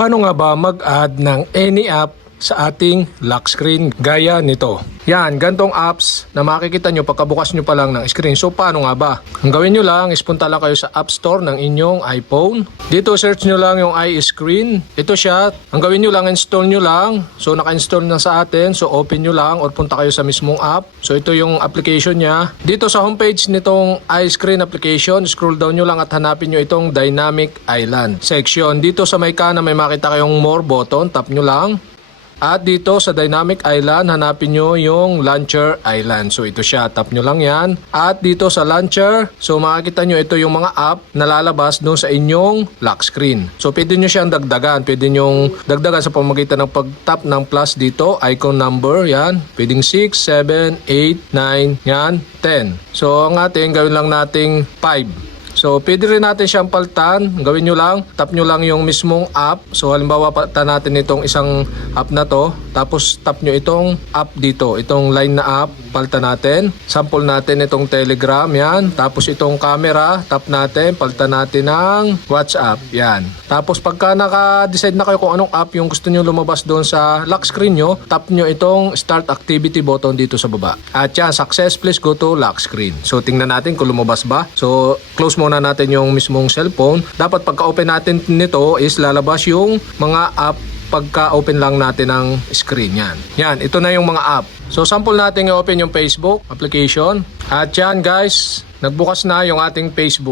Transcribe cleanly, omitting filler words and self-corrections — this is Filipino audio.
Paano nga ba mag-add ng any app sa ating lock screen gaya nito? Yan, gantong apps na makikita nyo pagkabukas nyo pa lang ng screen. So paano nga ba? Ang gawin nyo lang is punta lang kayo sa App Store ng inyong iPhone. Dito search nyo lang yung iScreen. Ito siya. Ang gawin nyo lang, install nyo lang. So naka-install na sa atin. So open nyo lang or punta kayo sa mismong app. So ito yung application niya. Dito sa homepage nitong iScreen application, scroll down nyo lang at hanapin nyo itong Dynamic Island section. Dito sa may kanan may makita kayong more button. Tap nyo lang. At dito sa Dynamic Island, hanapin nyo yung Launcher Island. So ito siya, tap nyo lang yan. At dito sa Launcher, so makikita nyo ito yung mga app na lalabas doon sa inyong lock screen. So pwede nyo siyang dagdagan. Pwede nyo dagdagan sa pamamagitan ng pag-tap ng plus dito, icon number, yan. Pwedeng 6, 7, 8, 9, yan, 10. So ang ating gawin lang nating 5. So, pwede rin natin siyang paltan. Gawin nyo lang, tap nyo lang yung mismong app. So, halimbawa, paltan natin itong isang app na to. Tapos, tap nyo itong app dito. Itong line na app, paltan natin. Sample natin itong Telegram, yan. Tapos, itong camera, tap natin. Paltan natin ng WhatsApp, yan. Tapos, pagka naka-decide na kayo kung anong app yung gusto nyo lumabas doon sa lock screen nyo, tap nyo itong Start Activity button dito sa baba. At yan, success, please go to lock screen. So, tingnan natin kung lumabas ba. So, close muna natin yung mismong cellphone. Dapat pagka-open natin nito is lalabas yung mga app pagka-open lang natin ng screen. Yan. Yan, ito na yung mga app. So, sample natin i-open yung Facebook application. At yan guys, nagbukas na yung ating Facebook.